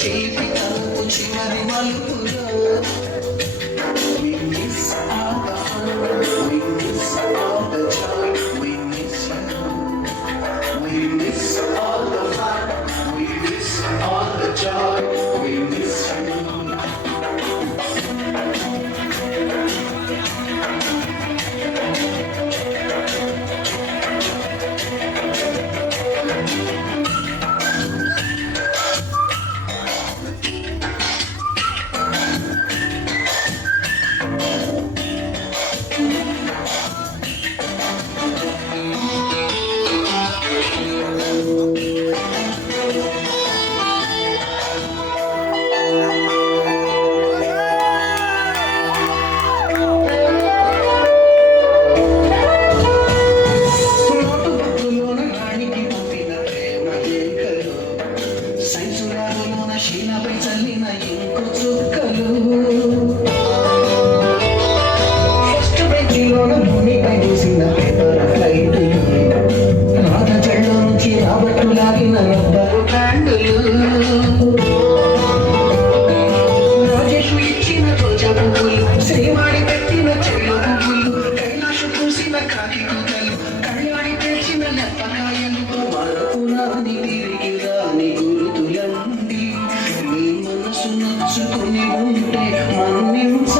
చేతి తలుపు చివరి మలుపులో we miss all the fun, we miss all the joy, we miss you, we miss all the fun, we miss all the joy, we miss you. శీలపై చల్లిన ink చుక్కలు first బెంచీలోన భూమిపై చూసిన paper ఫ్లైట్లు రాత చెళ్ళ నుంచి రాబట్టు లాగిన రబ్బరు బ్యాండులు రాజేషు ఇచ్చిన రోజా పువ్వులు శ్రీవాడి పెట్టిన చెళ్ళు పువ్వులు కైలాషు పూసిన కాకి కూతలు కళ్యాణి తెచ్చిన లెప్పకాయలు మరపునాది తిరిగి రాని గురుతులండి నచ్చుకుని ఉంటే మన్నించ